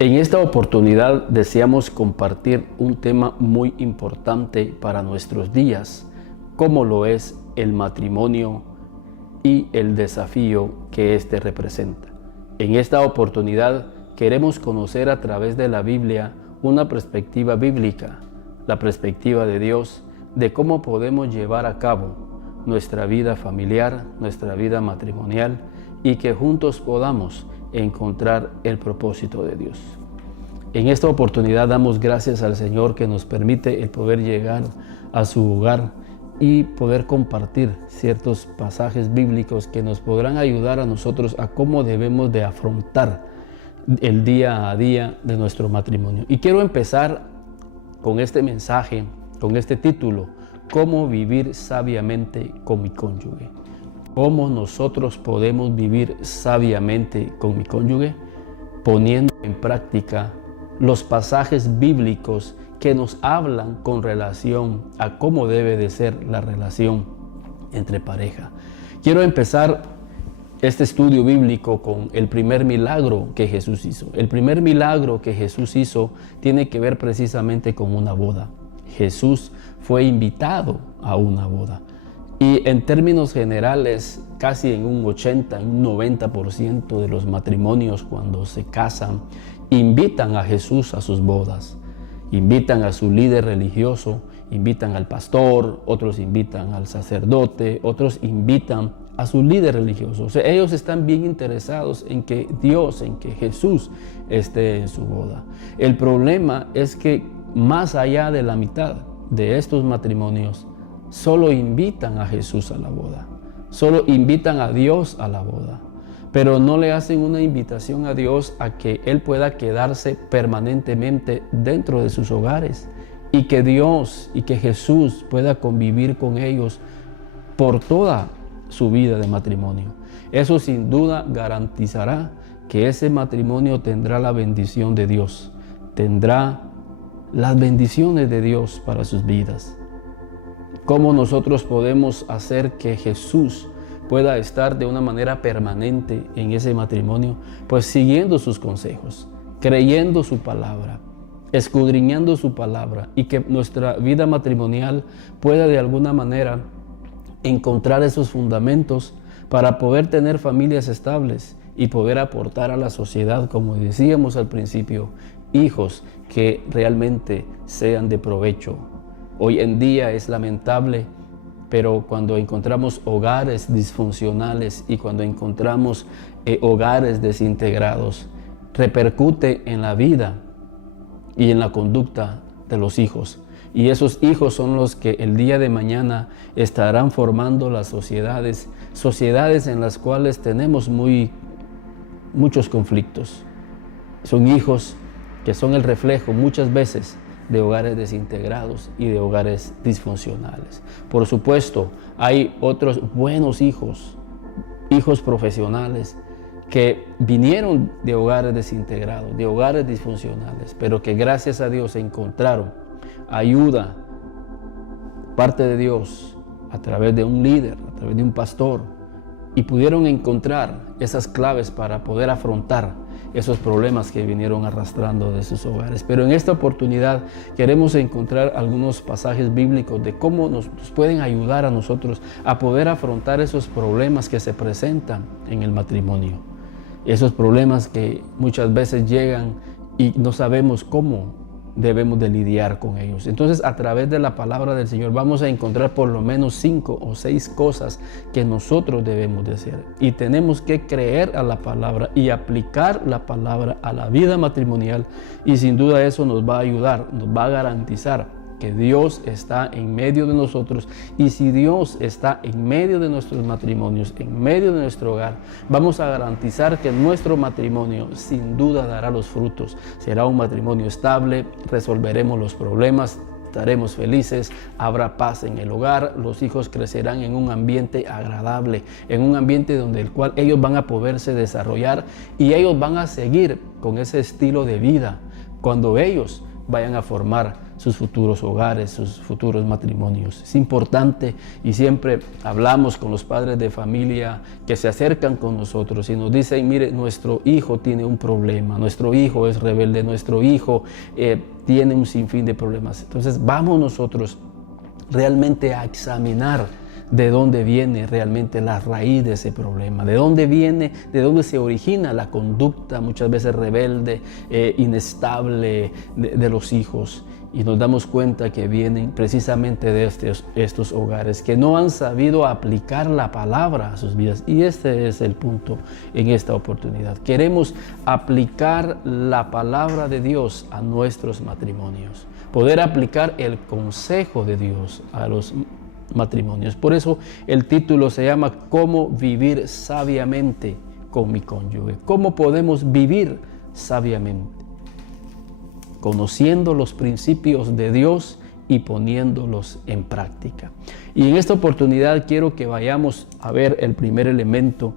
En esta oportunidad deseamos compartir un tema muy importante para nuestros días, como lo es el matrimonio y el desafío que éste representa. En esta oportunidad queremos conocer a través de la Biblia una perspectiva bíblica, la perspectiva de Dios, de cómo podemos llevar a cabo nuestra vida familiar, nuestra vida matrimonial, y que juntos podamos encontrar el propósito de Dios. En esta oportunidad damos gracias al Señor que nos permite el poder llegar a su hogar y poder compartir ciertos pasajes bíblicos que nos podrán ayudar a nosotros a cómo debemos de afrontar el día a día de nuestro matrimonio. Y quiero empezar con este mensaje, con este título: ¿Cómo vivir sabiamente con mi cónyuge? ¿Cómo nosotros podemos vivir sabiamente con mi cónyuge? Poniendo en práctica los pasajes bíblicos que nos hablan con relación a cómo debe de ser la relación entre pareja. Quiero empezar este estudio bíblico con el primer milagro que Jesús hizo. El primer milagro que Jesús hizo tiene que ver precisamente con una boda. Jesús fue invitado a una boda. Y en términos generales, casi en un 80, un 90% de los matrimonios cuando se casan, invitan a Jesús a sus bodas. Invitan a su líder religioso, invitan al pastor, otros invitan al sacerdote, otros invitan a su líder religioso. O sea, ellos están bien interesados en que Dios, en que Jesús esté en su boda. El problema es que más allá de la mitad de estos matrimonios, solo invitan a Jesús a la boda, solo invitan a Dios a la boda, pero no le hacen una invitación a Dios a que Él pueda quedarse permanentemente dentro de sus hogares y que Dios y que Jesús pueda convivir con ellos por toda su vida de matrimonio. Eso sin duda garantizará que ese matrimonio tendrá la bendición de Dios, tendrá las bendiciones de Dios para sus vidas. ¿Cómo nosotros podemos hacer que Jesús pueda estar de una manera permanente en ese matrimonio? Pues siguiendo sus consejos, creyendo su palabra, escudriñando su palabra, y que nuestra vida matrimonial pueda de alguna manera encontrar esos fundamentos para poder tener familias estables y poder aportar a la sociedad, como decíamos al principio, hijos que realmente sean de provecho. Hoy en día es lamentable, pero cuando encontramos hogares disfuncionales y cuando encontramos hogares desintegrados, repercute en la vida y en la conducta de los hijos. Y esos hijos son los que el día de mañana estarán formando las sociedades en las cuales tenemos muchos conflictos. Son hijos que son el reflejo muchas veces de hogares desintegrados y de hogares disfuncionales. Por supuesto, hay otros buenos hijos profesionales que vinieron de hogares desintegrados, de hogares disfuncionales, pero que gracias a Dios encontraron ayuda, parte de Dios, a través de un líder, a través de un pastor, y pudieron encontrar esas claves para poder afrontar esos problemas que vinieron arrastrando de sus hogares. Pero en esta oportunidad queremos encontrar algunos pasajes bíblicos de cómo nos pueden ayudar a nosotros a poder afrontar esos problemas que se presentan en el matrimonio. Esos problemas que muchas veces llegan y no sabemos cómo debemos de lidiar con ellos. Entonces, a través de la palabra del Señor vamos a encontrar por lo menos 5 o 6 cosas que nosotros debemos de hacer. Y tenemos que creer a la palabra y aplicar la palabra a la vida matrimonial. Y sin duda eso nos va a ayudar, nos va a garantizar que Dios está en medio de nosotros. Y si Dios está en medio de nuestros matrimonios, en medio de nuestro hogar, vamos a garantizar que nuestro matrimonio sin duda dará los frutos. Será un matrimonio estable, resolveremos los problemas, estaremos felices, habrá paz en el hogar, los hijos crecerán en un ambiente agradable, en un ambiente donde el cual ellos van a poderse desarrollar y ellos van a seguir con ese estilo de vida cuando ellos vayan a formar sus futuros hogares, sus futuros matrimonios. Es importante, y siempre hablamos con los padres de familia que se acercan con nosotros y nos dicen, mire, nuestro hijo tiene un problema, nuestro hijo es rebelde, nuestro hijo tiene un sinfín de problemas. Entonces vamos nosotros realmente a examinar de dónde viene realmente la raíz de ese problema, de dónde viene, de dónde se origina la conducta muchas veces rebelde, inestable de los hijos. Y nos damos cuenta que vienen precisamente de estos hogares que no han sabido aplicar la palabra a sus vidas. Y este es el punto en esta oportunidad. Queremos aplicar la palabra de Dios a nuestros matrimonios, poder aplicar el consejo de Dios a los matrimonios. Por eso el título se llama ¿Cómo vivir sabiamente con mi cónyuge? ¿Cómo podemos vivir sabiamente? Conociendo los principios de Dios y poniéndolos en práctica. Y en esta oportunidad quiero que vayamos a ver el primer elemento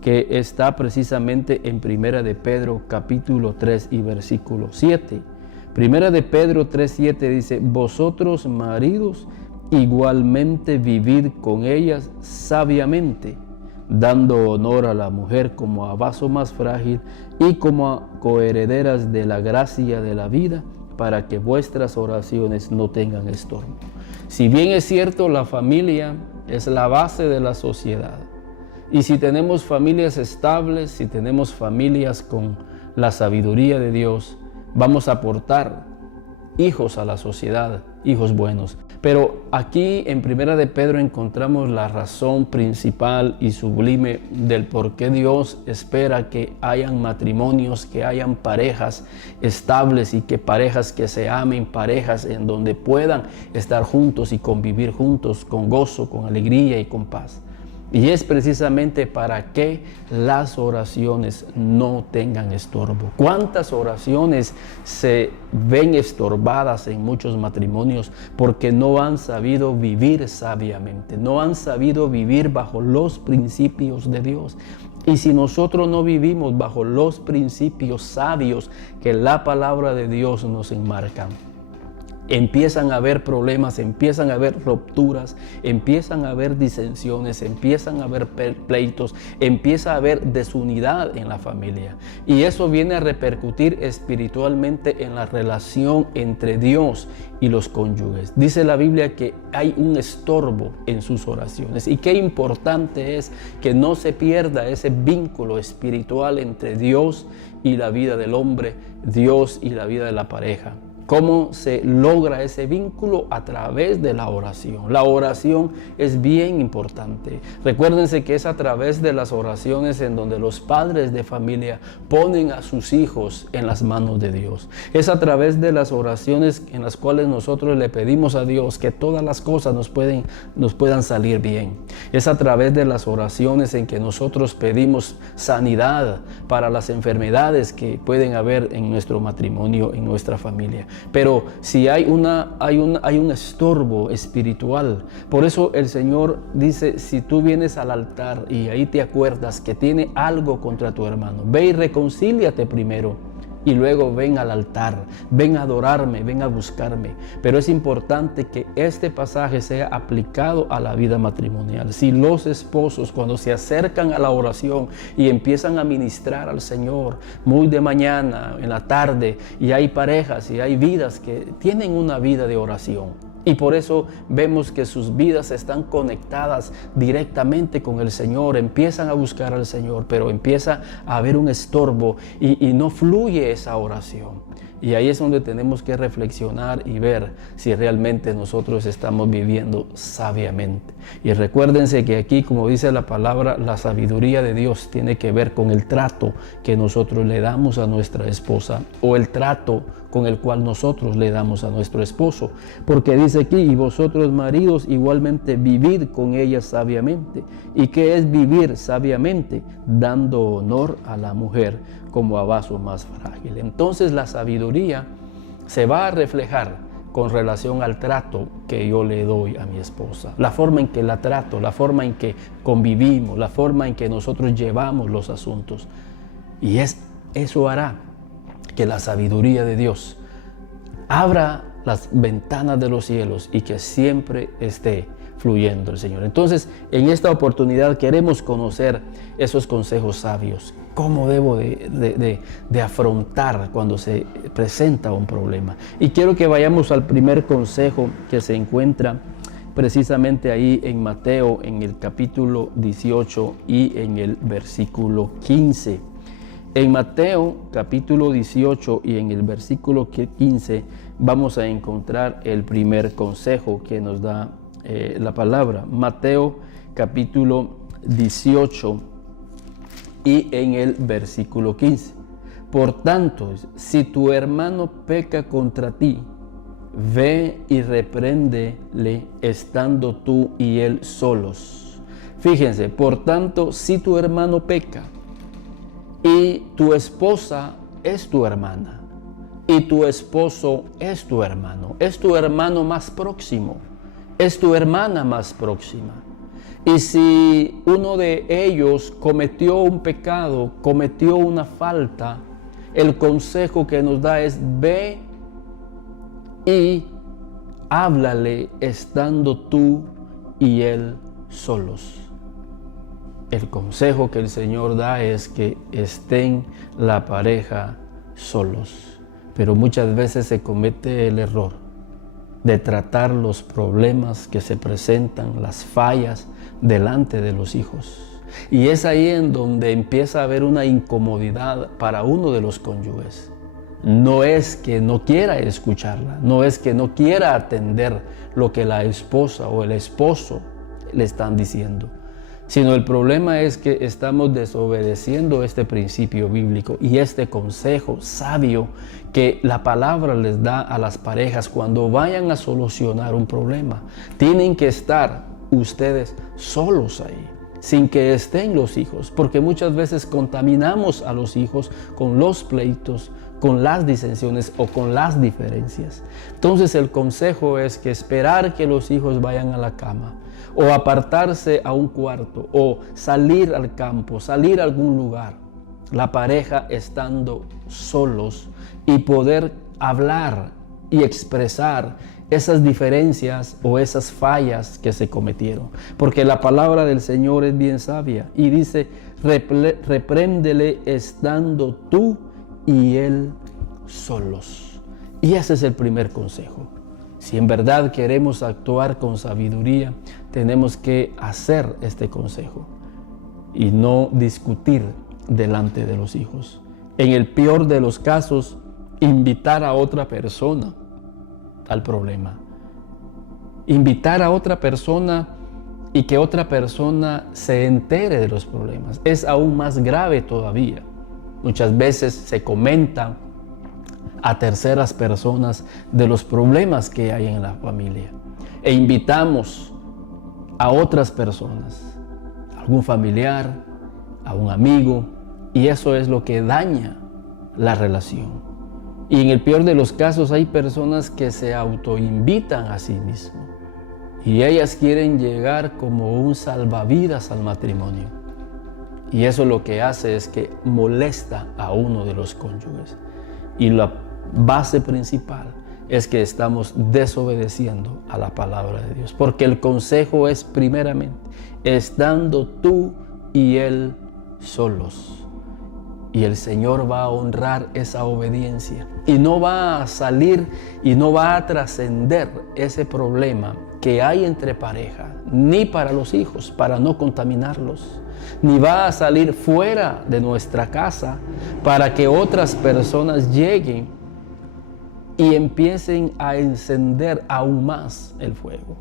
que está precisamente en Primera de Pedro capítulo 3 y versículo 7. Primera de Pedro 3:7 dice, vosotros maridos igualmente vivid con ellas sabiamente, dando honor a la mujer como a vaso más frágil y como a coherederas de la gracia de la vida, para que vuestras oraciones no tengan estorbo. Si bien es cierto, la familia es la base de la sociedad, y si tenemos familias estables, si tenemos familias con la sabiduría de Dios, vamos a aportar hijos a la sociedad, hijos buenos. Pero aquí en Primera de Pedro encontramos la razón principal y sublime del por qué Dios espera que hayan matrimonios, que hayan parejas estables y que parejas que se amen, parejas en donde puedan estar juntos y convivir juntos con gozo, con alegría y con paz. Y es precisamente para que las oraciones no tengan estorbo. ¿Cuántas oraciones se ven estorbadas en muchos matrimonios? Porque no han sabido vivir sabiamente, no han sabido vivir bajo los principios de Dios. Y si nosotros no vivimos bajo los principios sabios que la palabra de Dios nos enmarca, empiezan a haber problemas, empiezan a haber rupturas, empiezan a haber disensiones, empiezan a haber pleitos, empieza a haber desunidad en la familia. Y eso viene a repercutir espiritualmente en la relación entre Dios y los cónyuges. Dice la Biblia que hay un estorbo en sus oraciones. Y qué importante es que no se pierda ese vínculo espiritual entre Dios y la vida del hombre, Dios y la vida de la pareja. ¿Cómo se logra ese vínculo? A través de la oración. La oración es bien importante. Recuérdense que es a través de las oraciones en donde los padres de familia ponen a sus hijos en las manos de Dios. Es a través de las oraciones en las cuales nosotros le pedimos a Dios que todas las cosas nos puedan salir bien. Es a través de las oraciones en que nosotros pedimos sanidad para las enfermedades que pueden haber en nuestro matrimonio, en nuestra familia. Pero si hay un estorbo espiritual, por eso el Señor dice, si tú vienes al altar y ahí te acuerdas que tiene algo contra tu hermano, ve y reconcíliate primero. Y luego ven al altar, ven a adorarme, ven a buscarme. Pero es importante que este pasaje sea aplicado a la vida matrimonial. Si los esposos, cuando se acercan a la oración y empiezan a ministrar al Señor muy de mañana, en la tarde, y hay parejas y hay vidas que tienen una vida de oración, y por eso vemos que sus vidas están conectadas directamente con el Señor, empiezan a buscar al Señor, pero empieza a haber un estorbo y no fluye esa oración. Y ahí es donde tenemos que reflexionar y ver si realmente nosotros estamos viviendo sabiamente. Y recuérdense que aquí, como dice la palabra, la sabiduría de Dios tiene que ver con el trato que nosotros le damos a nuestra esposa o el trato con el cual nosotros le damos a nuestro esposo. Porque dice aquí, y vosotros maridos igualmente vivid con ella sabiamente. ¿Y qué es vivir sabiamente? Dando honor a la mujer como a vaso más frágil. Entonces la sabiduría se va a reflejar con relación al trato que yo le doy a mi esposa, la forma en que la trato, la forma en que convivimos, la forma en que nosotros llevamos los asuntos. Y eso hará que la sabiduría de Dios abra las ventanas de los cielos y que siempre esté fluyendo el Señor. Entonces, en esta oportunidad queremos conocer esos consejos sabios. ¿Cómo debo de afrontar cuando se presenta un problema? Y quiero que vayamos al primer consejo que se encuentra precisamente ahí en Mateo, en el capítulo 18 y en el versículo 15. En Mateo capítulo 18 y en el versículo 15 vamos a encontrar el primer consejo que nos da la palabra. Mateo capítulo 18 y en el versículo 15. Por tanto, si tu hermano peca contra ti, ve y repréndele estando tú y él solos. Fíjense, por tanto, si tu hermano peca y tu esposa es tu hermana y tu esposo es tu hermano más próximo, es tu hermana más próxima. Y si uno de ellos cometió un pecado, cometió una falta, el consejo que nos da es: ve y háblale estando tú y él solos. El consejo que el Señor da es que estén la pareja solos. Pero muchas veces se comete el error de tratar los problemas que se presentan, las fallas, delante de los hijos. Y es ahí en donde empieza a haber una incomodidad para uno de los cónyuges. No es que no quiera escucharla, no es que no quiera atender lo que la esposa o el esposo le están diciendo, sino el problema es que estamos desobedeciendo este principio bíblico y este consejo sabio que la palabra les da a las parejas cuando vayan a solucionar un problema. Tienen que estar ustedes solos ahí, sin que estén los hijos, porque muchas veces contaminamos a los hijos con los pleitos, con las disensiones o con las diferencias. Entonces el consejo es que esperar que los hijos vayan a la cama o apartarse a un cuarto o salir al campo, salir a algún lugar, la pareja estando solos y poder hablar y expresar esas diferencias o esas fallas que se cometieron. Porque la palabra del Señor es bien sabia y dice: repréndele estando tú y él solos. Y ese es el primer consejo. Si en verdad queremos actuar con sabiduría, tenemos que hacer este consejo y no discutir delante de los hijos. En el peor de los casos, invitar a otra persona al problema. Invitar a otra persona y que otra persona se entere de los problemas es aún más grave todavía. Muchas veces se comenta a terceras personas de los problemas que hay en la familia e invitamos a otras personas, a algún familiar, a un amigo, y eso es lo que daña la relación. Y en el peor de los casos hay personas que se autoinvitan a sí mismos y ellas quieren llegar como un salvavidas al matrimonio. Y eso lo que hace es que molesta a uno de los cónyuges. Y la base principal es que estamos desobedeciendo a la palabra de Dios. Porque el consejo es primeramente, estando tú y él solos. Y el Señor va a honrar esa obediencia. Y no va a salir y no va a trascender ese problema que hay entre pareja, ni para los hijos, para no contaminarlos, ni va a salir fuera de nuestra casa para que otras personas lleguen y empiecen a encender aún más el fuego.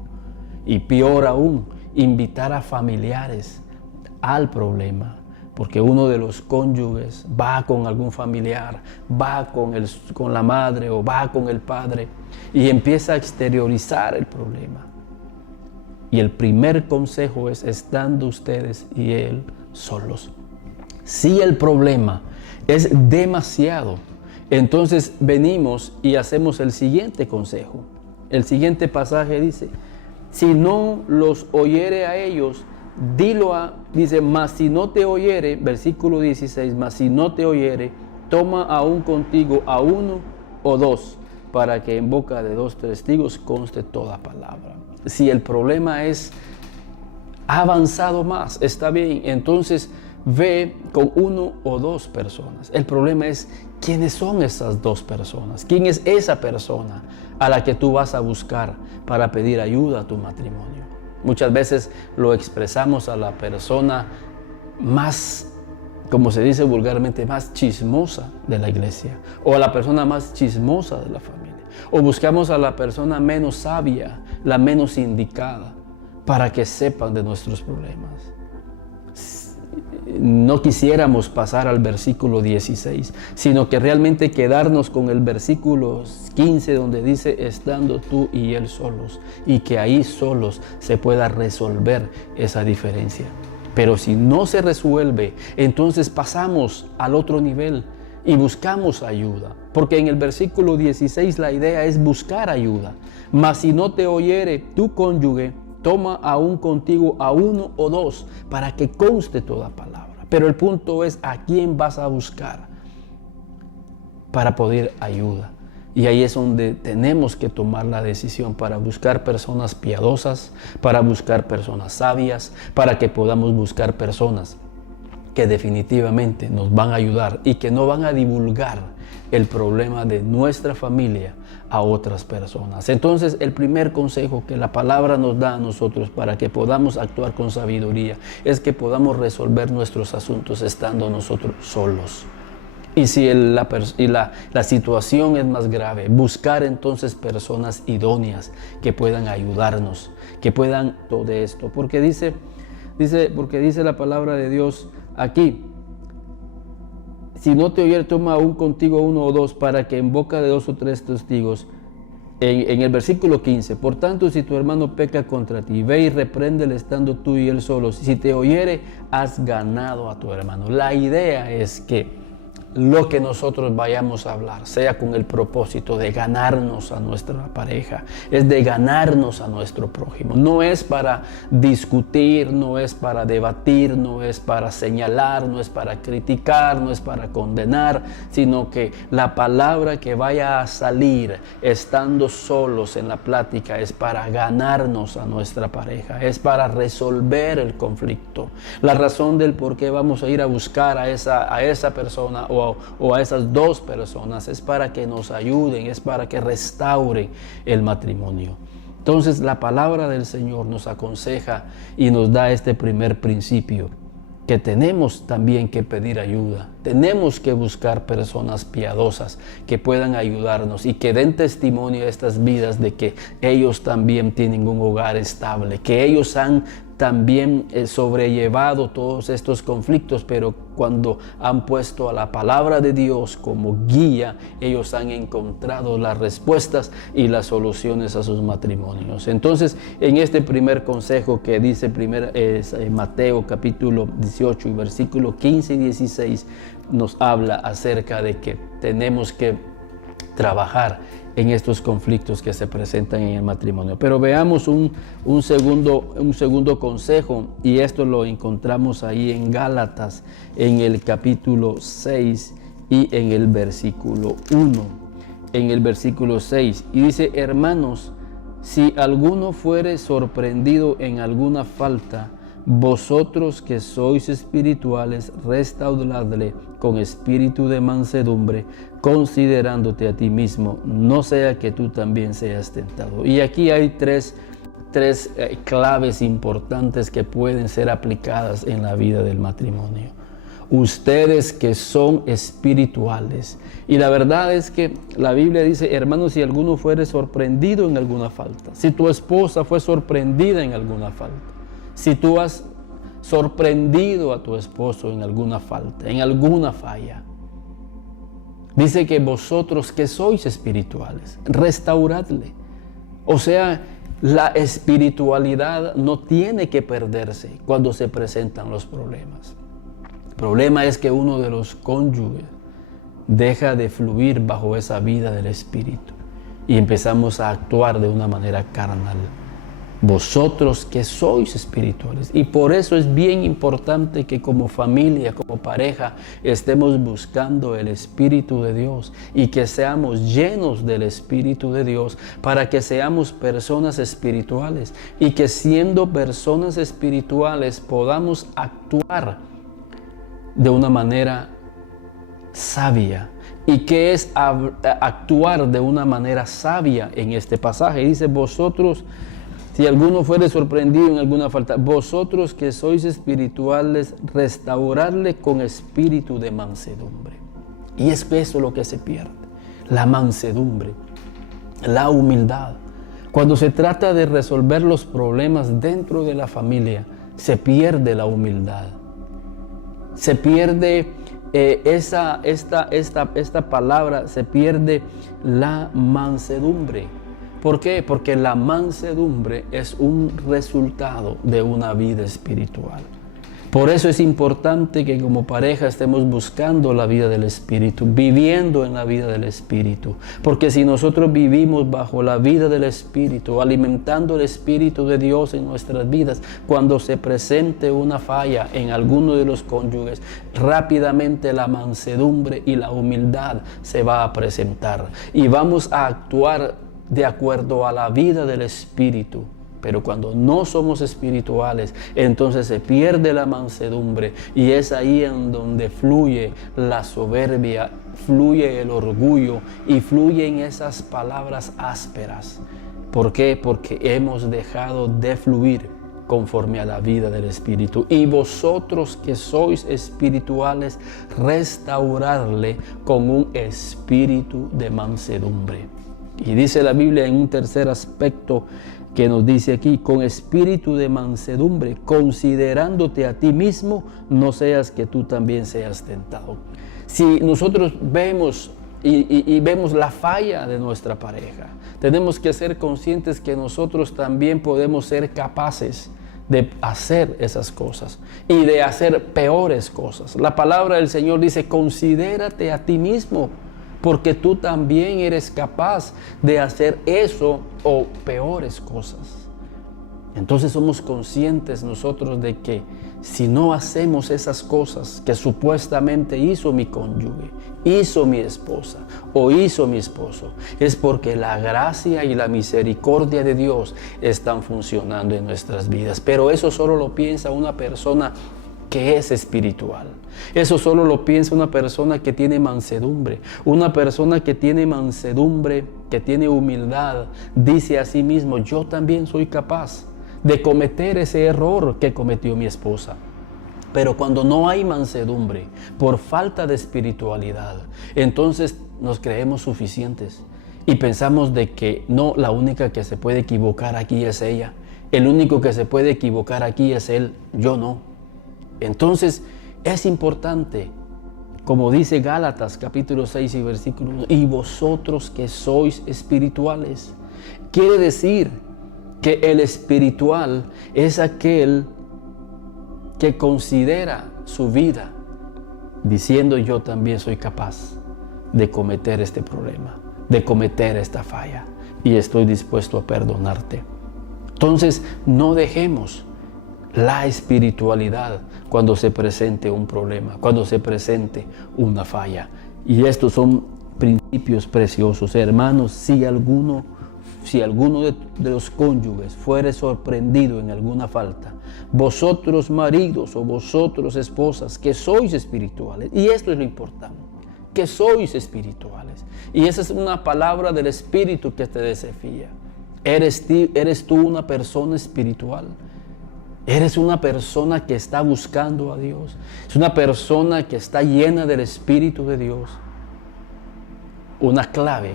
Y peor aún, invitar a familiares al problema. Porque uno de los cónyuges va con algún familiar, va con la madre o va con el padre y empieza a exteriorizar el problema. Y el primer consejo es estando ustedes y él solos. Si el problema es demasiado, entonces venimos y hacemos el siguiente consejo. El siguiente pasaje dice: si no los oyere a ellos, dice, mas si no te oyere, versículo 16, mas si no te oyere, toma aún contigo a uno o dos, para que en boca de 2 testigos conste toda palabra. Si el problema ha avanzado más, está bien, entonces ve con 1 o 2 personas. El problema es quiénes son esas 2 personas, quién es esa persona a la que tú vas a buscar para pedir ayuda a tu matrimonio. Muchas veces lo expresamos a la persona más, como se dice vulgarmente, más chismosa de la iglesia, o a la persona más chismosa de la familia, o buscamos a la persona menos sabia, la menos indicada, para que sepan de nuestros problemas. No quisiéramos pasar al versículo 16, sino que realmente quedarnos con el versículo 15, donde dice, estando tú y él solos, y que ahí solos se pueda resolver esa diferencia. Pero si no se resuelve, entonces pasamos al otro nivel y buscamos ayuda. Porque en el versículo 16 la idea es buscar ayuda. Mas si no te oyere tu cónyuge, toma aún contigo a 1 o 2 para que conste toda palabra. Pero el punto es a quién vas a buscar para pedir ayuda. Y ahí es donde tenemos que tomar la decisión para buscar personas piadosas, para buscar personas sabias, para que podamos buscar personas que definitivamente nos van a ayudar y que no van a divulgar el problema de nuestra familia a otras personas. Entonces, el primer consejo que la palabra nos da a nosotros para que podamos actuar con sabiduría es que podamos resolver nuestros asuntos estando nosotros solos. Y si la situación es más grave, buscar entonces personas idóneas que puedan ayudarnos, que puedan todo esto. Porque dice la palabra de Dios aquí, si no te oyere, toma aún contigo 1 o 2 para que en boca de 2 o 3 testigos. En el versículo 15, por tanto, si tu hermano peca contra ti, ve y repréndele estando tú y él solos. Si te oyere, has ganado a tu hermano. La idea es que lo que nosotros vayamos a hablar sea con el propósito de ganarnos a nuestra pareja, es de ganarnos a nuestro prójimo. No es para discutir, no es para debatir, no es para señalar, no es para criticar, no es para condenar, sino que la palabra que vaya a salir estando solos en la plática es para ganarnos a nuestra pareja, es para resolver el conflicto. La razón del por qué vamos a ir a buscar a esa persona o a esas 2 personas es para que nos ayuden, es para que restauren el matrimonio. Entonces la palabra del Señor nos aconseja y nos da este primer principio, que tenemos también que pedir ayuda, tenemos que buscar personas piadosas que puedan ayudarnos y que den testimonio a estas vidas de que ellos también tienen un hogar estable, que ellos han también sobrellevado todos estos conflictos, pero cuando han puesto a la palabra de Dios como guía, ellos han encontrado las respuestas y las soluciones a sus matrimonios. Entonces, en este primer consejo que dice Mateo capítulo 18 y versículo 15 y 16, nos habla acerca de que tenemos que trabajar en estos conflictos que se presentan en el matrimonio. Pero veamos un segundo consejo, y esto lo encontramos ahí en Gálatas, en el capítulo 6 y en el versículo 1. En el versículo 6, y dice: hermanos, si alguno fuere sorprendido en alguna falta, vosotros que sois espirituales, restauradle con espíritu de mansedumbre, considerándote a ti mismo, no sea que tú también seas tentado. Y aquí hay tres claves importantes que pueden ser aplicadas en la vida del matrimonio. Ustedes que son espirituales. Y la verdad es que la Biblia dice: hermanos, si alguno fuere sorprendido en alguna falta, si tu esposa fue sorprendida en alguna falta, si tú has sorprendido a tu esposo en alguna falta, en alguna falla, dice que vosotros que sois espirituales, restauradle. O sea, la espiritualidad no tiene que perderse cuando se presentan los problemas. El problema es que uno de los cónyuges deja de fluir bajo esa vida del espíritu y empezamos a actuar de una manera carnal. Vosotros que sois espirituales. Y por eso es bien importante que como familia, como pareja, estemos buscando el Espíritu de Dios y que seamos llenos del Espíritu de Dios para que seamos personas espirituales y que siendo personas espirituales podamos actuar de una manera sabia. ¿Y qué es actuar de una manera sabia en este pasaje? Dice, vosotros, si alguno fuere sorprendido en alguna falta, vosotros que sois espirituales, restaurarle con espíritu de mansedumbre. Y es eso lo que se pierde, la mansedumbre, la humildad. Cuando se trata de resolver los problemas dentro de la familia, se pierde la humildad. Se pierde esta palabra, se pierde la mansedumbre. ¿Por qué? Porque la mansedumbre es un resultado de una vida espiritual. Por eso es importante que como pareja estemos buscando la vida del Espíritu, viviendo en la vida del Espíritu. Porque si nosotros vivimos bajo la vida del Espíritu, alimentando el Espíritu de Dios en nuestras vidas, cuando se presente una falla en alguno de los cónyuges, rápidamente la mansedumbre y la humildad se va a presentar. Y vamos a actuar de acuerdo a la vida del Espíritu. Pero cuando no somos espirituales, entonces se pierde la mansedumbre y es ahí en donde fluye la soberbia, fluye el orgullo y fluyen esas palabras ásperas. ¿Por qué? Porque hemos dejado de fluir conforme a la vida del Espíritu. Y vosotros que sois espirituales, restaurarle con un espíritu de mansedumbre. Y dice la Biblia en un tercer aspecto que nos dice aquí, con espíritu de mansedumbre, considerándote a ti mismo, no seas que tú también seas tentado. Si nosotros vemos y vemos la falla de nuestra pareja, tenemos que ser conscientes que nosotros también podemos ser capaces de hacer esas cosas y de hacer peores cosas. La palabra del Señor dice, considérate a ti mismo, porque tú también eres capaz de hacer eso o peores cosas. Entonces somos conscientes nosotros de que si no hacemos esas cosas que supuestamente hizo mi cónyuge, hizo mi esposa o hizo mi esposo, es porque la gracia y la misericordia de Dios están funcionando en nuestras vidas. Pero eso solo lo piensa una persona que es espiritual. Eso solo lo piensa una persona que tiene mansedumbre. Una persona que tiene mansedumbre, que tiene humildad, dice a sí mismo, yo también soy capaz de cometer ese error que cometió mi esposa. Pero cuando no hay mansedumbre, por falta de espiritualidad, entonces nos creemos suficientes y pensamos de que no, la única que se puede equivocar aquí es ella. El único que se puede equivocar aquí es él, yo no. Entonces es importante, como dice Gálatas capítulo 6 y versículo 1, y vosotros que sois espirituales. Quiere decir que el espiritual es aquel que considera su vida diciendo yo también soy capaz de cometer este problema, de cometer esta falla y estoy dispuesto a perdonarte. Entonces no dejemos la espiritualidad cuando se presente un problema, cuando se presente una falla. Y estos son principios preciosos. Hermanos, si alguno de los cónyuges fuere sorprendido en alguna falta, vosotros maridos o vosotros esposas que sois espirituales, y esto es lo importante, que sois espirituales. Y esa es una palabra del Espíritu que te desafía. ¿Eres tú una persona espiritual? Eres una persona que está buscando a Dios. Es una persona que está llena del Espíritu de Dios. Una clave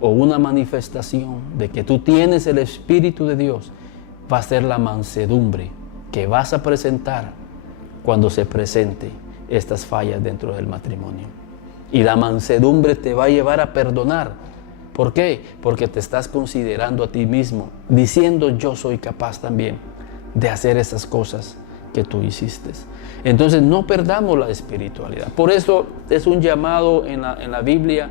o una manifestación de que tú tienes el Espíritu de Dios va a ser la mansedumbre que vas a presentar cuando se presente estas fallas dentro del matrimonio. Y la mansedumbre te va a llevar a perdonar. ¿Por qué? Porque te estás considerando a ti mismo, diciendo yo soy capaz también de hacer esas cosas que tú hiciste. Entonces no perdamos la espiritualidad. Por eso es un llamado en la Biblia,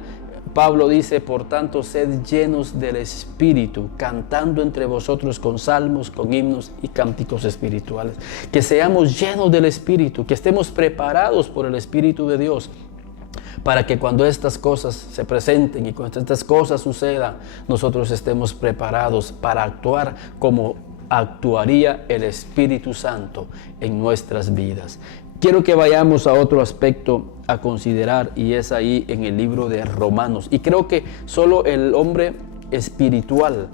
Pablo dice, por tanto, sed llenos del Espíritu, cantando entre vosotros con salmos, con himnos y cánticos espirituales. Que seamos llenos del Espíritu, que estemos preparados por el Espíritu de Dios, para que cuando estas cosas se presenten y cuando estas cosas sucedan, nosotros estemos preparados para actuar como actuaría el Espíritu Santo en nuestras vidas. Quiero que vayamos a otro aspecto a considerar, y es ahí en el libro de Romanos. Y creo que solo el hombre espiritual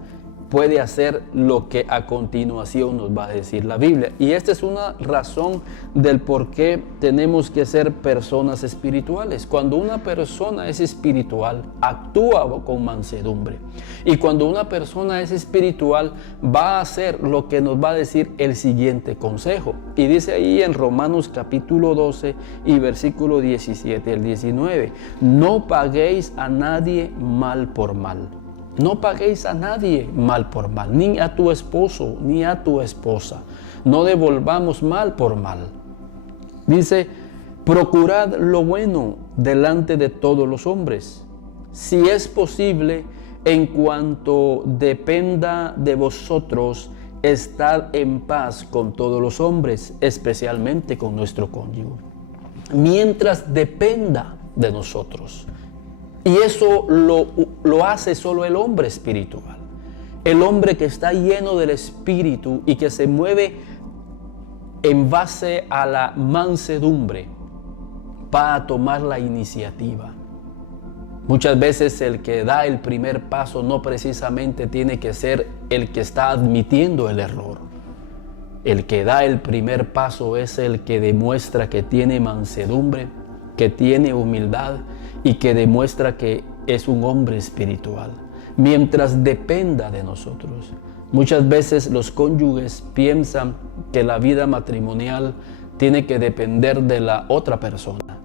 puede hacer lo que a continuación nos va a decir la Biblia. Y esta es una razón del por qué tenemos que ser personas espirituales. Cuando una persona es espiritual, actúa con mansedumbre. Y cuando una persona es espiritual, va a hacer lo que nos va a decir el siguiente consejo. Y dice ahí en Romanos capítulo 12 y versículo 17 al 19, no paguéis a nadie mal por mal. No paguéis a nadie mal por mal, ni a tu esposo, ni a tu esposa. No devolvamos mal por mal. Dice, procurad lo bueno delante de todos los hombres. Si es posible, en cuanto dependa de vosotros, estad en paz con todos los hombres, especialmente con nuestro cónyuge. Mientras dependa de nosotros. Y eso lo hace solo el hombre espiritual. El hombre que está lleno del Espíritu y que se mueve en base a la mansedumbre va a tomar la iniciativa. Muchas veces el que da el primer paso no precisamente tiene que ser el que está admitiendo el error. El que da el primer paso es el que demuestra que tiene mansedumbre, que tiene humildad y que demuestra que es un hombre espiritual, mientras dependa de nosotros. Muchas veces los cónyuges piensan que la vida matrimonial tiene que depender de la otra persona.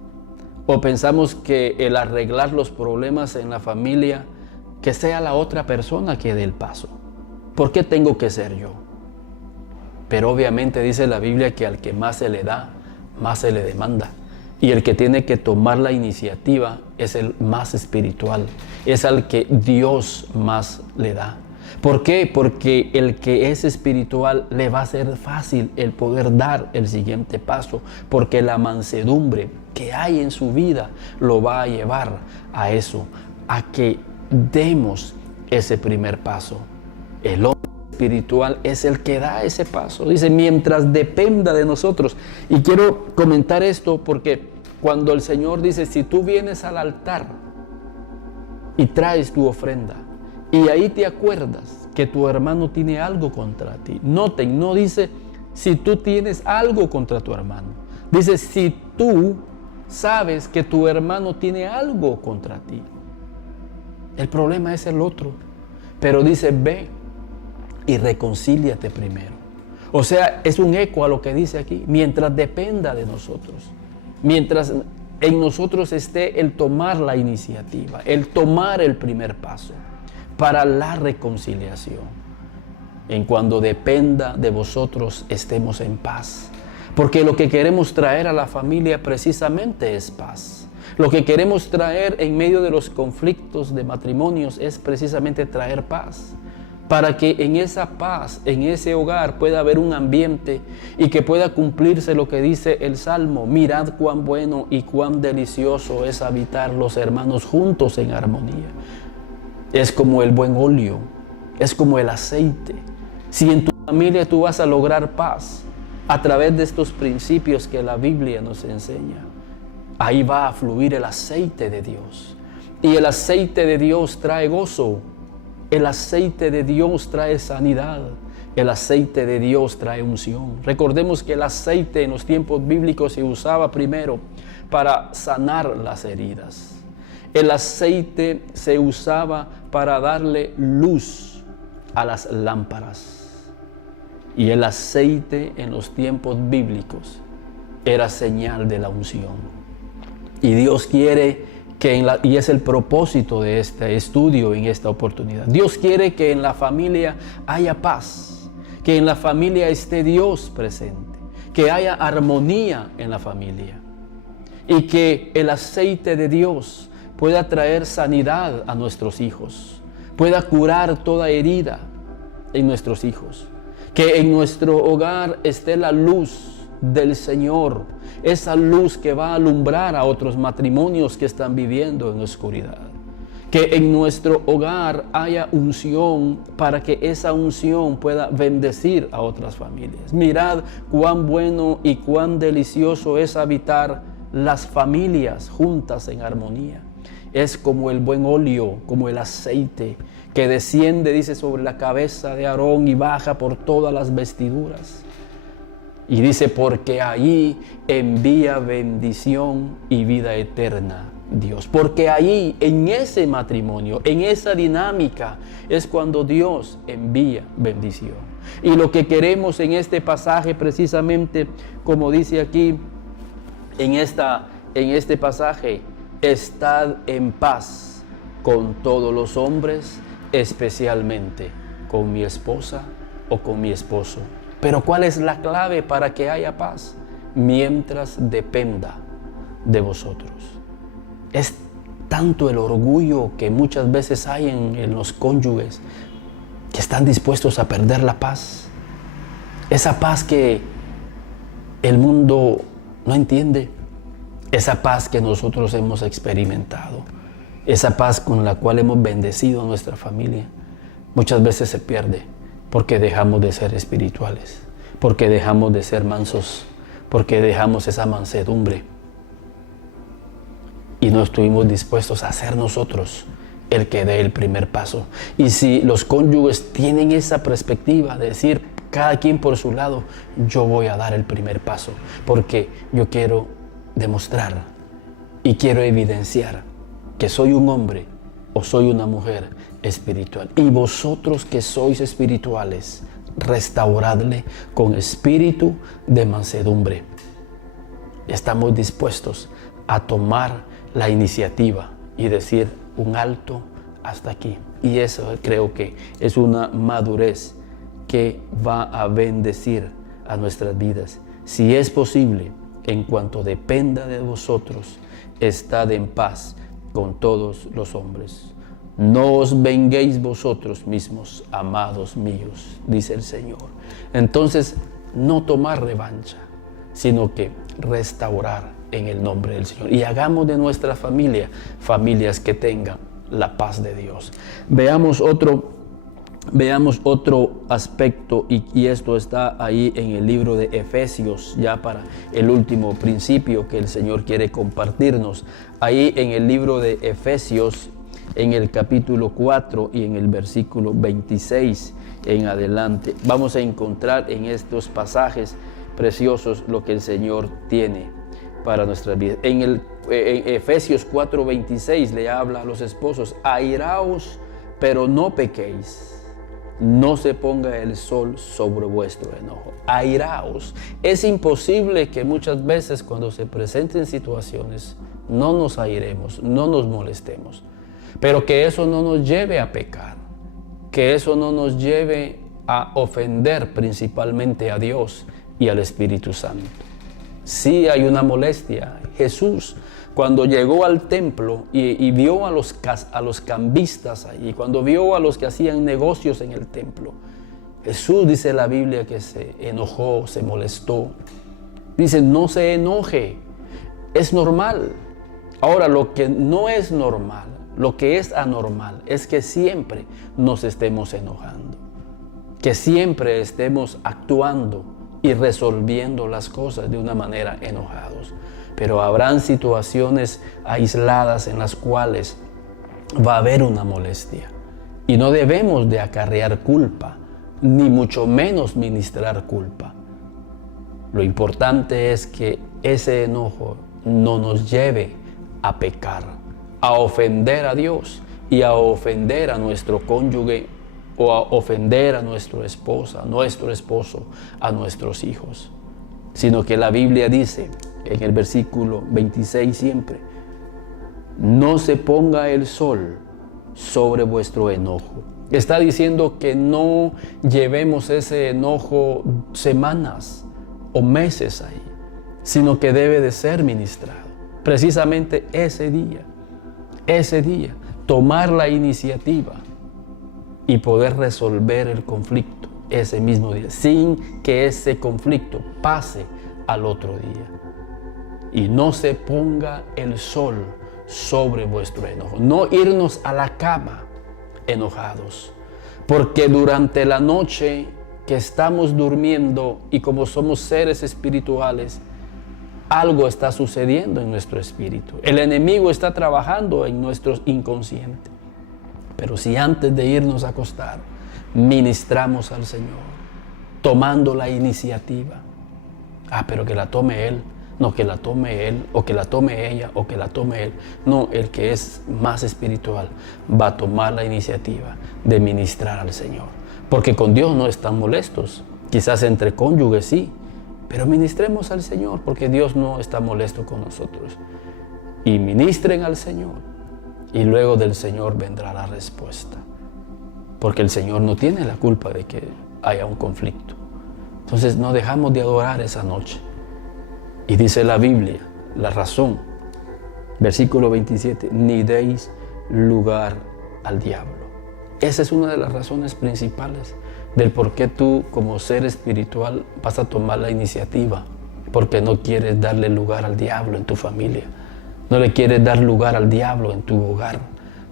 O pensamos que el arreglar los problemas en la familia, que sea la otra persona que dé el paso. ¿Por qué tengo que ser yo? Pero obviamente dice la Biblia que al que más se le da, más se le demanda. Y el que tiene que tomar la iniciativa es el más espiritual, es al que Dios más le da. ¿Por qué? Porque el que es espiritual le va a ser fácil el poder dar el siguiente paso, porque la mansedumbre que hay en su vida lo va a llevar a eso, a que demos ese primer paso. El hombre espiritual es el que da ese paso. Dice, mientras dependa de nosotros. Y quiero comentar esto porque cuando el Señor dice, si tú vienes al altar y traes tu ofrenda y ahí te acuerdas que tu hermano tiene algo contra ti. Noten, no dice si tú tienes algo contra tu hermano. Dice, si tú sabes que tu hermano tiene algo contra ti. El problema es el otro. Pero dice, ve y reconcíliate primero. O sea, es un eco a lo que dice aquí, mientras dependa de nosotros, mientras en nosotros esté el tomar la iniciativa, el tomar el primer paso para la reconciliación. En cuando dependa de vosotros, estemos en paz. Porque lo que queremos traer a la familia precisamente es paz. Lo que queremos traer en medio de los conflictos de matrimonios es precisamente traer paz. Para que en esa paz, en ese hogar pueda haber un ambiente y que pueda cumplirse lo que dice el Salmo. Mirad cuán bueno y cuán delicioso es habitar los hermanos juntos en armonía. Es como el buen óleo, es como el aceite. Si en tu familia tú vas a lograr paz a través de estos principios que la Biblia nos enseña, ahí va a fluir el aceite de Dios. Y el aceite de Dios trae gozo. El aceite de Dios trae sanidad. El aceite de Dios trae unción. Recordemos que el aceite en los tiempos bíblicos se usaba primero para sanar las heridas. El aceite se usaba para darle luz a las lámparas. Y el aceite en los tiempos bíblicos era señal de la unción. Y Dios quiere y es el propósito de este estudio en esta oportunidad. Dios quiere que en la familia haya paz, que en la familia esté Dios presente, que haya armonía en la familia y que el aceite de Dios pueda traer sanidad a nuestros hijos, pueda curar toda herida en nuestros hijos. Que en nuestro hogar esté la luz del Señor, esa luz que va a alumbrar a otros matrimonios que están viviendo en oscuridad. Que en nuestro hogar haya unción para que esa unción pueda bendecir a otras familias. Mirad cuán bueno y cuán delicioso es habitar las familias juntas en armonía. Es como el buen óleo, como el aceite que desciende, dice, sobre la cabeza de Aarón y baja por todas las vestiduras. Y dice, porque ahí envía bendición y vida eterna Dios. Porque ahí, en ese matrimonio, en esa dinámica, es cuando Dios envía bendición. Y lo que queremos en este pasaje, precisamente, como dice aquí, en este pasaje, estad en paz con todos los hombres, especialmente con mi esposa o con mi esposo. Pero ¿cuál es la clave para que haya paz? Mientras dependa de vosotros. Es tanto el orgullo que muchas veces hay en los cónyuges que están dispuestos a perder la paz. Esa paz que el mundo no entiende. Esa paz que nosotros hemos experimentado. Esa paz con la cual hemos bendecido a nuestra familia, muchas veces se pierde porque dejamos de ser espirituales, porque dejamos de ser mansos, porque dejamos esa mansedumbre y no estuvimos dispuestos a ser nosotros el que dé el primer paso. Y si los cónyuges tienen esa perspectiva de decir, cada quien por su lado, yo voy a dar el primer paso, porque yo quiero demostrar y quiero evidenciar que soy un hombre o soy una mujer espiritual. Y vosotros que sois espirituales, restauradle con espíritu de mansedumbre. Estamos dispuestos a tomar la iniciativa y decir un alto hasta aquí. Y eso creo que es una madurez que va a bendecir a nuestras vidas. Si es posible, en cuanto dependa de vosotros, estad en paz con todos los hombres. No os venguéis vosotros mismos, amados míos, dice el Señor. Entonces, no tomar revancha, sino que restaurar en el nombre del Señor. Y hagamos de nuestra familia familias que tengan la paz de Dios. Veamos otro aspecto, y esto está ahí en el libro de Efesios, ya para el último principio que el Señor quiere compartirnos. Ahí en el libro de Efesios, en el capítulo 4 y en el versículo 26 en adelante, vamos a encontrar en estos pasajes preciosos lo que el Señor tiene para nuestras vidas. En Efesios 4:26 le habla a los esposos: airaos, pero no pequéis. No se ponga el sol sobre vuestro enojo. Airaos. Es imposible que muchas veces cuando se presenten situaciones no nos airemos, no nos molestemos. Pero que eso no nos lleve a pecar. Que eso no nos lleve a ofender principalmente a Dios y al Espíritu Santo. Sí hay una molestia. Jesús, cuando llegó al templo y vio a los cambistas ahí, cuando vio a los que hacían negocios en el templo, Jesús, dice la Biblia, que se enojó, se molestó. Dice, no se enoje, es normal. Ahora, lo que no es normal, lo que es anormal, es que siempre nos estemos enojando, que siempre estemos actuando y resolviendo las cosas de una manera enojados. Pero habrán situaciones aisladas en las cuales va a haber una molestia. Y no debemos de acarrear culpa, ni mucho menos ministrar culpa. Lo importante es que ese enojo no nos lleve a pecar, a ofender a Dios y a ofender a nuestro cónyuge o a ofender a nuestra esposa, a nuestro esposo, a nuestros hijos. Sino que la Biblia dice en el versículo 26 siempre: no se ponga el sol sobre vuestro enojo. Está diciendo que no llevemos ese enojo semanas o meses ahí, sino que debe de ser ministrado precisamente ese día. ese día, tomar la iniciativa y poder resolver el conflicto ese mismo día, sin que ese conflicto pase al otro día. Y no se ponga el sol sobre vuestro enojo. No irnos a la cama enojados, porque durante la noche que estamos durmiendo y como somos seres espirituales, algo está sucediendo en nuestro espíritu. El enemigo está trabajando en nuestro inconsciente. Pero si antes de irnos a acostar, ministramos al Señor, tomando la iniciativa. Pero que la tome Él. No, que la tome Él, o que la tome ella, o que la tome Él. No, el que es más espiritual va a tomar la iniciativa de ministrar al Señor. Porque con Dios no están molestos. Quizás entre cónyuges sí, pero ministremos al Señor, porque Dios no está molesto con nosotros. Y ministren al Señor, y luego del Señor vendrá la respuesta. Porque el Señor no tiene la culpa de que haya un conflicto. Entonces no dejamos de adorar esa noche. Y dice la Biblia, la razón, versículo 27, ni deis lugar al diablo. Esa es una de las razones principales del por qué tú como ser espiritual vas a tomar la iniciativa, porque no quieres darle lugar al diablo en tu familia, no le quieres dar lugar al diablo en tu hogar,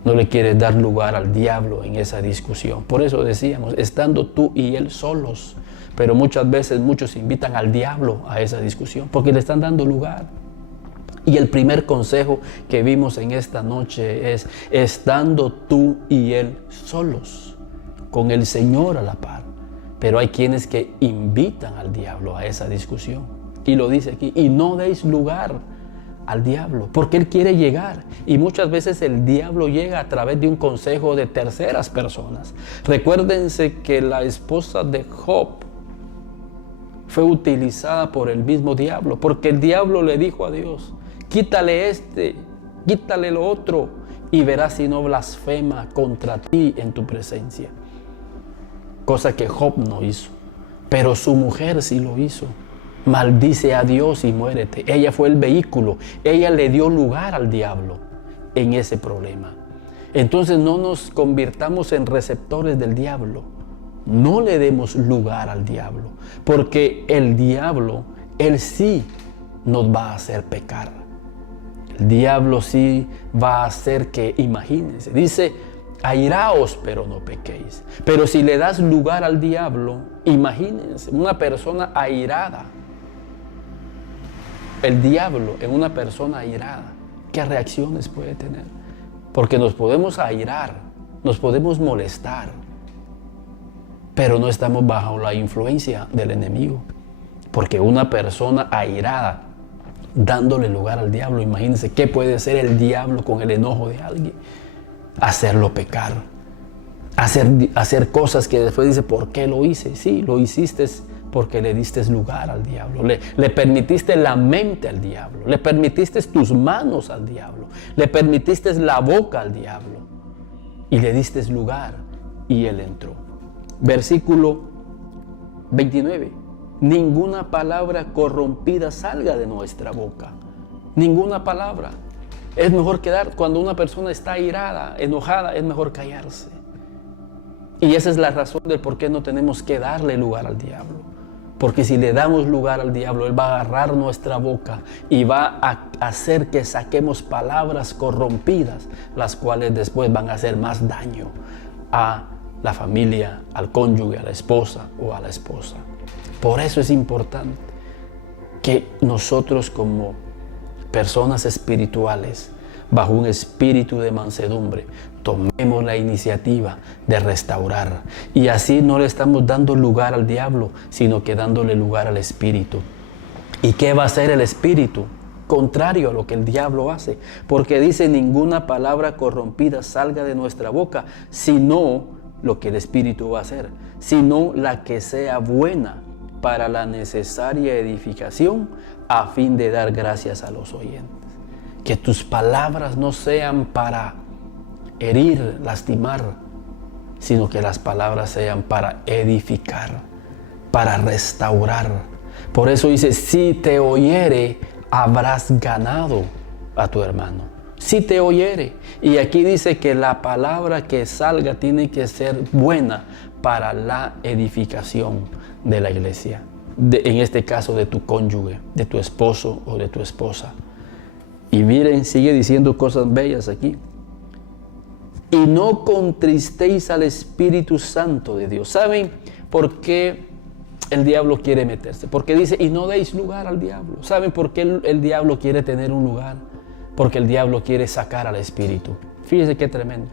no le quieres dar lugar al diablo en esa discusión. Por eso decíamos, estando tú y él solos, pero muchas veces muchos invitan al diablo a esa discusión porque le están dando lugar. Y el primer consejo que vimos en esta noche es, estando tú y él solos, con el Señor a la par. Pero hay quienes que invitan al diablo a esa discusión. Y lo dice aquí, y no deis lugar al diablo, porque él quiere llegar. Y muchas veces el diablo llega a través de un consejo de terceras personas. Recuérdense que la esposa de Job fue utilizada por el mismo diablo, porque el diablo le dijo a Dios, quítale quítale lo otro, y verás si no blasfema contra ti en tu presencia. Cosa que Job no hizo, pero su mujer sí lo hizo. Maldice a Dios y muérete. Ella fue el vehículo, ella le dio lugar al diablo en ese problema. Entonces no nos convirtamos en receptores del diablo. No le demos lugar al diablo, porque el diablo, él sí nos va a hacer pecar. El diablo sí va a hacer que, imagínense, dice, airaos pero no pequéis. Pero si le das lugar al diablo, imagínense, una persona airada, el diablo en una persona airada, ¿qué reacciones puede tener? Porque nos podemos airar, nos podemos molestar, pero no estamos bajo la influencia del enemigo. Porque una persona airada, dándole lugar al diablo, imagínense qué puede hacer el diablo con el enojo de alguien. Hacerlo pecar, hacer cosas que después dice, ¿por qué lo hice? Sí, lo hiciste porque le diste lugar al diablo, le permitiste la mente al diablo, le permitiste tus manos al diablo, le permitiste la boca al diablo y le diste lugar y él entró. Versículo 29. Ninguna palabra corrompida salga de nuestra boca. Ninguna palabra. Es mejor cuando una persona está airada, enojada, es mejor callarse. Y esa es la razón del por qué no tenemos que darle lugar al diablo. Porque si le damos lugar al diablo, él va a agarrar nuestra boca y va a hacer que saquemos palabras corrompidas, las cuales después van a hacer más daño a la familia, al cónyuge, a la esposa o a la esposa. Por eso es importante que nosotros como personas espirituales, bajo un espíritu de mansedumbre, tomemos la iniciativa de restaurar. Y así no le estamos dando lugar al diablo, sino que dándole lugar al espíritu. ¿Y qué va a hacer el espíritu? Contrario a lo que el diablo hace. Porque dice, ninguna palabra corrompida salga de nuestra boca, sino lo que el espíritu va a hacer, sino la que sea buena para la necesaria edificación, a fin de dar gracias a los oyentes. Que tus palabras no sean para herir, lastimar, sino que las palabras sean para edificar, para restaurar. Por eso dice, si te oyere, habrás ganado a tu hermano. si te oyere. Y aquí dice que la palabra que salga tiene que ser buena para la edificación de la iglesia. En este caso de tu cónyuge, de tu esposo o de tu esposa. Y miren, sigue diciendo cosas bellas aquí. Y no contristéis al Espíritu Santo de Dios. ¿Saben por qué el diablo quiere meterse? Porque dice, y no deis lugar al diablo. ¿Saben por qué el diablo quiere tener un lugar? Porque el diablo quiere sacar al Espíritu. Fíjense qué tremendo.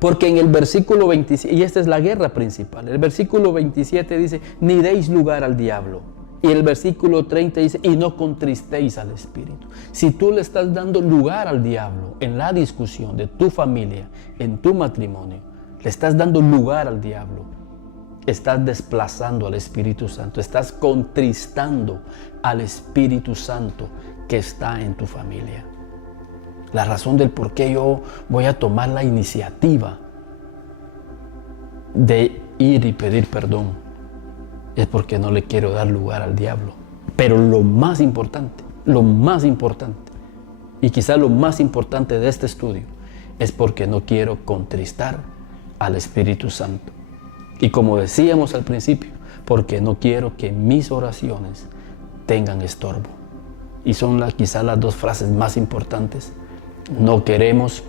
Porque en el versículo 27, y esta es la guerra principal, el versículo 27 dice, ni deis lugar al diablo. Y el versículo 30 dice, y no contristéis al Espíritu. Si tú le estás dando lugar al diablo en la discusión de tu familia, en tu matrimonio, le estás dando lugar al diablo, estás desplazando al Espíritu Santo, estás contristando al Espíritu Santo que está en tu familia. La razón del por qué yo voy a tomar la iniciativa de ir y pedir perdón es porque no le quiero dar lugar al diablo. Pero lo más importante, y quizá lo más importante de este estudio, es porque no quiero contristar al Espíritu Santo. Y como decíamos al principio, porque no quiero que mis oraciones tengan estorbo. Y son quizá las dos frases más importantes. No queremos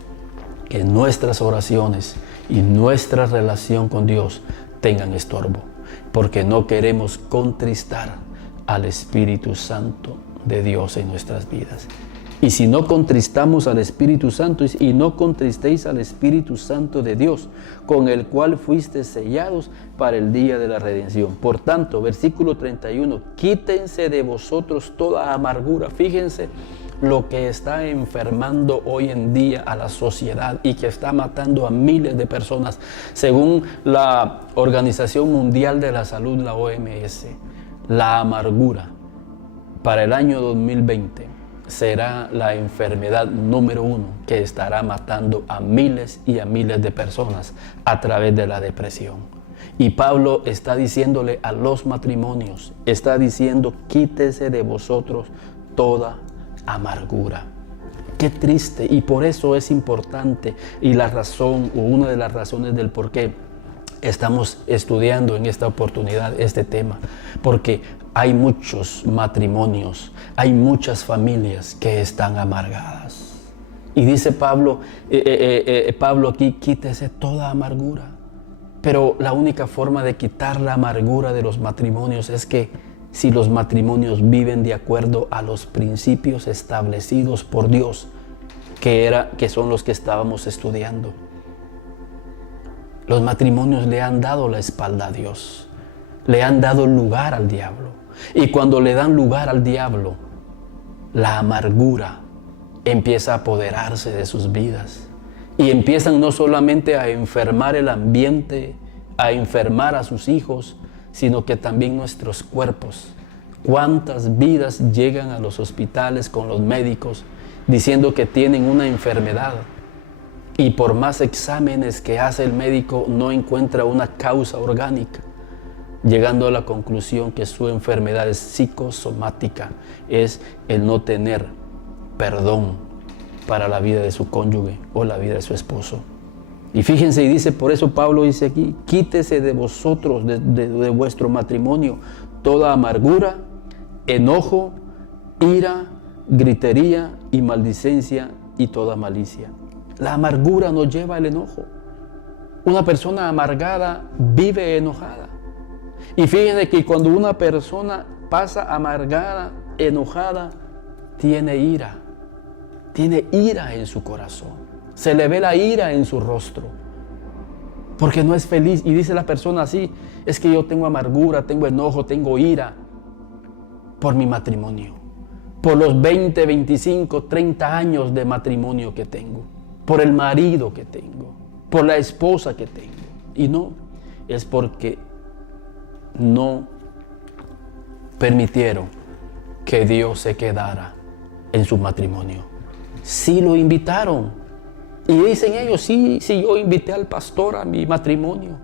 que nuestras oraciones y nuestra relación con Dios tengan estorbo, porque no queremos contristar al Espíritu Santo de Dios en nuestras vidas. Y si no contristamos al Espíritu Santo, y no contristéis al Espíritu Santo de Dios, con el cual fuiste sellados para el día de la redención. Por tanto, versículo 31, quítense de vosotros toda amargura. Fíjense lo que está enfermando hoy en día a la sociedad y que está matando a miles de personas. Según la Organización Mundial de la Salud, la OMS, la amargura para el año 2020 será la enfermedad número 1 que estará matando a miles y a miles de personas a través de la depresión. Y Pablo está diciéndole a los matrimonios, está diciendo, quítese de vosotros toda amargura. Qué triste, y por eso es importante, y la razón, o una de las razones del por qué estamos estudiando en esta oportunidad este tema, porque hay muchos matrimonios, hay muchas familias que están amargadas. Y dice Pablo, Pablo aquí, quítese toda amargura. Pero la única forma de quitar la amargura de los matrimonios es que si los matrimonios viven de acuerdo a los principios establecidos por Dios, que son los que estábamos estudiando. Los matrimonios le han dado la espalda a Dios, le han dado lugar al diablo. Y cuando le dan lugar al diablo, la amargura empieza a apoderarse de sus vidas. Y empiezan no solamente a enfermar el ambiente, a enfermar a sus hijos, sino que también nuestros cuerpos. ¿Cuántas vidas llegan a los hospitales con los médicos diciendo que tienen una enfermedad? Y por más exámenes que hace el médico, no encuentra una causa orgánica, llegando a la conclusión que su enfermedad es psicosomática, es el no tener perdón para la vida de su cónyuge o la vida de su esposo. Y fíjense, y dice, por eso Pablo dice aquí, quítese de vosotros, de vuestro matrimonio, toda amargura, enojo, ira, gritería y maldicencia y toda malicia. La amargura nos lleva al enojo. Una persona amargada vive enojada. Y fíjense que cuando una persona pasa amargada, enojada, tiene ira en su corazón. Se le ve la ira en su rostro, porque no es feliz. Y dice la persona así, es que yo tengo amargura, tengo enojo, tengo ira por mi matrimonio, por los 20, 25, 30 años de matrimonio que tengo, por el marido que tengo, por la esposa que tengo. Y no, es porque no permitieron que Dios se quedara en su matrimonio. Sí lo invitaron. Y dicen ellos, sí, yo invité al pastor a mi matrimonio.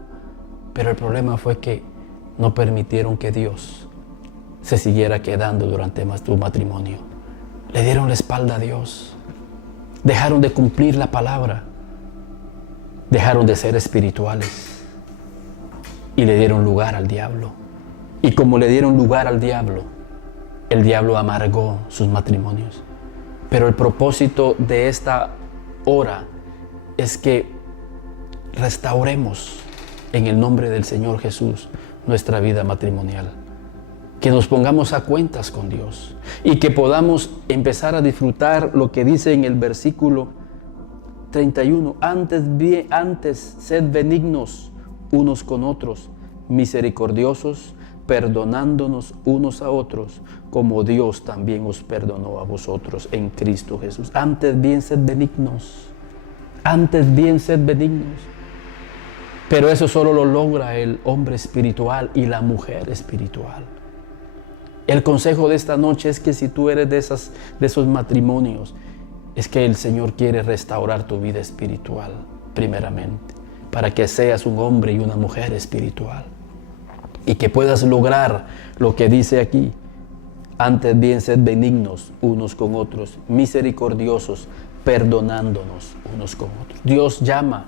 Pero el problema fue que no permitieron que Dios se siguiera quedando durante tu matrimonio. Le dieron la espalda a Dios. Dejaron de cumplir la palabra. Dejaron de ser espirituales. Y le dieron lugar al diablo. Y como le dieron lugar al diablo, el diablo amargó sus matrimonios. Pero el propósito de esta hora es que restauremos en el nombre del Señor Jesús nuestra vida matrimonial. Que nos pongamos a cuentas con Dios y que podamos empezar a disfrutar lo que dice en el versículo 31. Antes sed benignos unos con otros, misericordiosos, perdonándonos unos a otros, como Dios también os perdonó a vosotros en Cristo Jesús. Antes bien sed benignos. Antes bien sed benignos. Pero eso solo lo logra el hombre espiritual y la mujer espiritual. El consejo de esta noche es que si tú eres de esos matrimonios, es que el Señor quiere restaurar tu vida espiritual primeramente, para que seas un hombre y una mujer espiritual y que puedas lograr lo que dice aquí. Antes bien sed benignos unos con otros, misericordiosos, perdonándonos unos con otros. Dios llama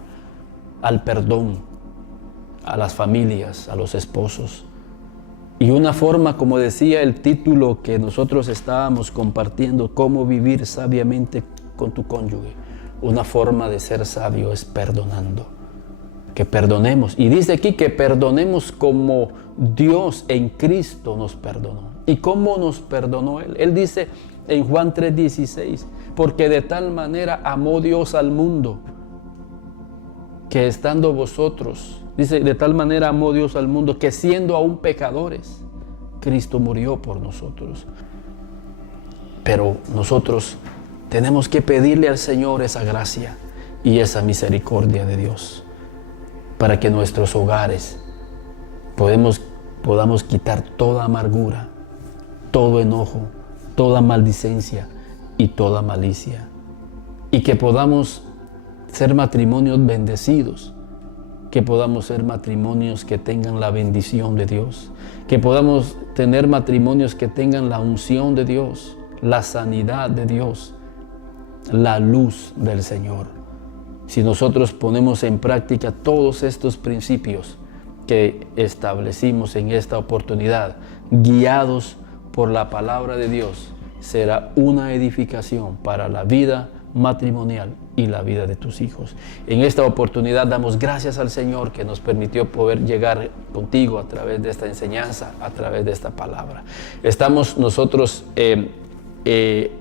al perdón a las familias, a los esposos. Y una forma, como decía el título que nosotros estábamos compartiendo, cómo vivir sabiamente con tu cónyuge. Una forma de ser sabio es perdonando. Que perdonemos. Y dice aquí que perdonemos como Dios en Cristo nos perdonó. ¿Y cómo nos perdonó Él? Él dice en Juan 3:16, porque de tal manera amó Dios al mundo, que estando vosotros, dice, de tal manera amó Dios al mundo, que siendo aún pecadores, Cristo murió por nosotros. Pero nosotros tenemos que pedirle al Señor esa gracia y esa misericordia de Dios, para que nuestros hogares podamos quitar toda amargura, todo enojo, toda maldicencia y toda malicia. Y que podamos ser matrimonios bendecidos, que podamos ser matrimonios que tengan la bendición de Dios, que podamos tener matrimonios que tengan la unción de Dios, la sanidad de Dios, la luz del Señor. Si nosotros ponemos en práctica todos estos principios que establecimos en esta oportunidad, guiados por la palabra de Dios, será una edificación para la vida matrimonial y la vida de tus hijos. En esta oportunidad damos gracias al Señor que nos permitió poder llegar contigo a través de esta enseñanza, a través de esta palabra. Estamos nosotros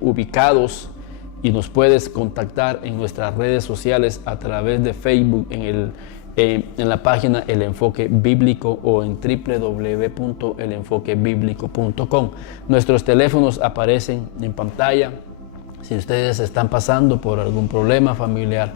ubicados y nos puedes contactar en nuestras redes sociales a través de Facebook, en la página El Enfoque Bíblico o en www.elenfoquebiblico.com. Nuestros teléfonos aparecen en pantalla. Si ustedes están pasando por algún problema familiar,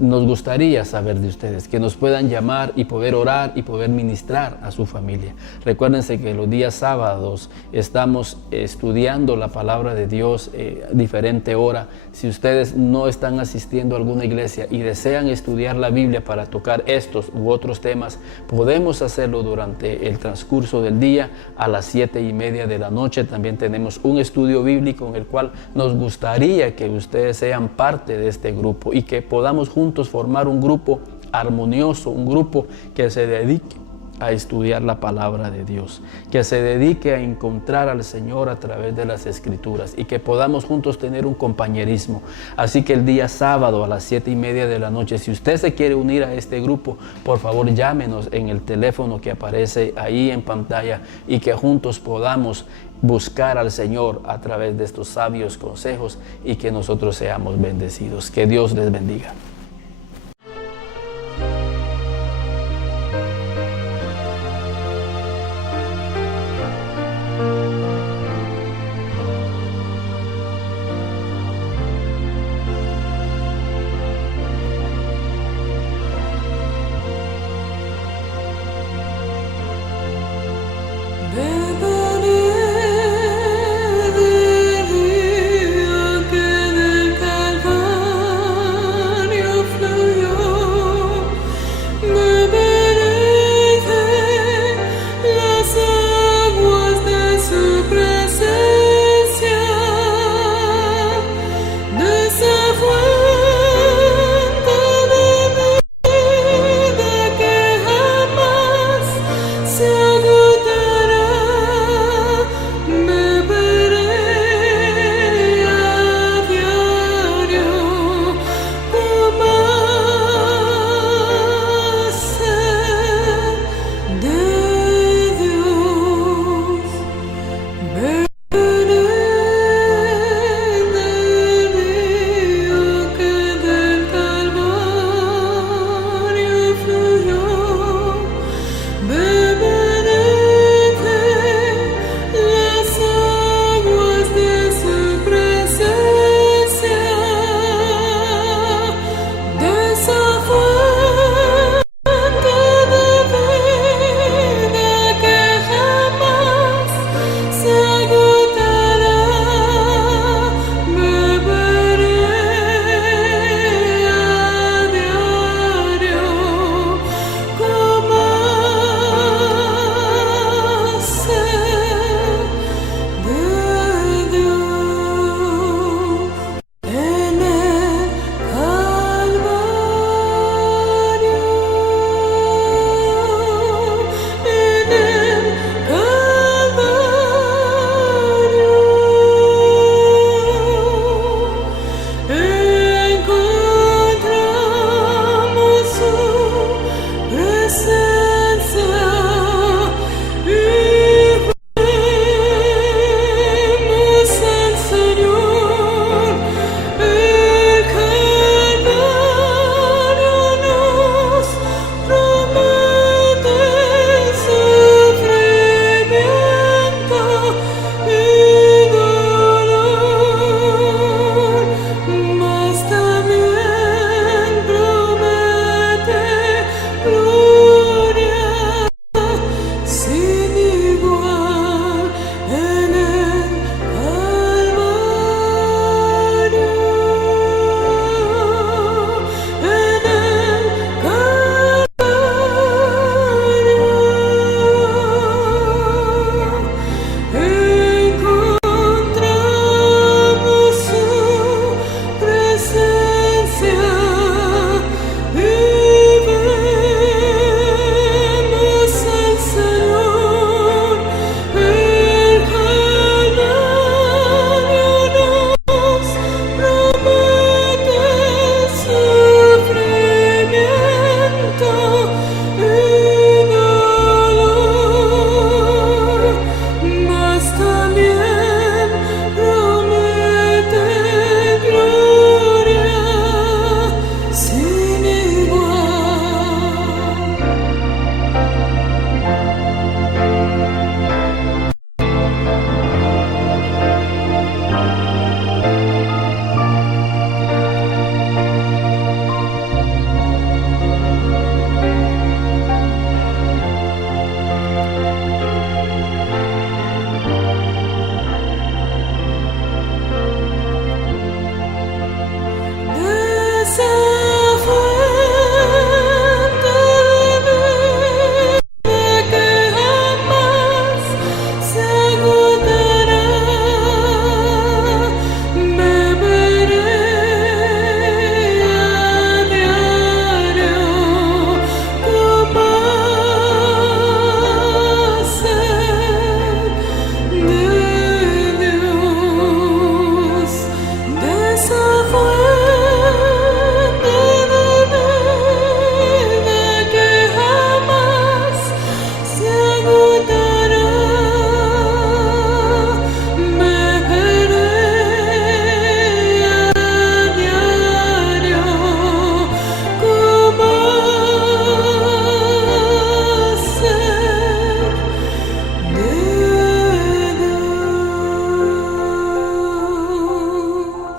nos gustaría saber de ustedes, que nos puedan llamar y poder orar y poder ministrar a su familia. Recuérdense que los días sábados estamos estudiando la palabra de Dios a diferente hora. Si ustedes no están asistiendo a alguna iglesia y desean estudiar la Biblia para tocar estos u otros temas, podemos hacerlo durante el transcurso del día a las 7:30 de la noche. También tenemos un estudio bíblico en el cual nos gustaría que ustedes sean parte de este grupo y que podamos juntos formar un grupo armonioso, un grupo que se dedique a estudiar la palabra de Dios, que se dedique a encontrar al Señor a través de las Escrituras y que podamos juntos tener un compañerismo. Así que el día sábado a las 7:30 de la noche, si usted se quiere unir a este grupo, por favor llámenos en el teléfono que aparece ahí en pantalla y que juntos podamos buscar al Señor a través de estos sabios consejos y que nosotros seamos bendecidos. Que Dios les bendiga.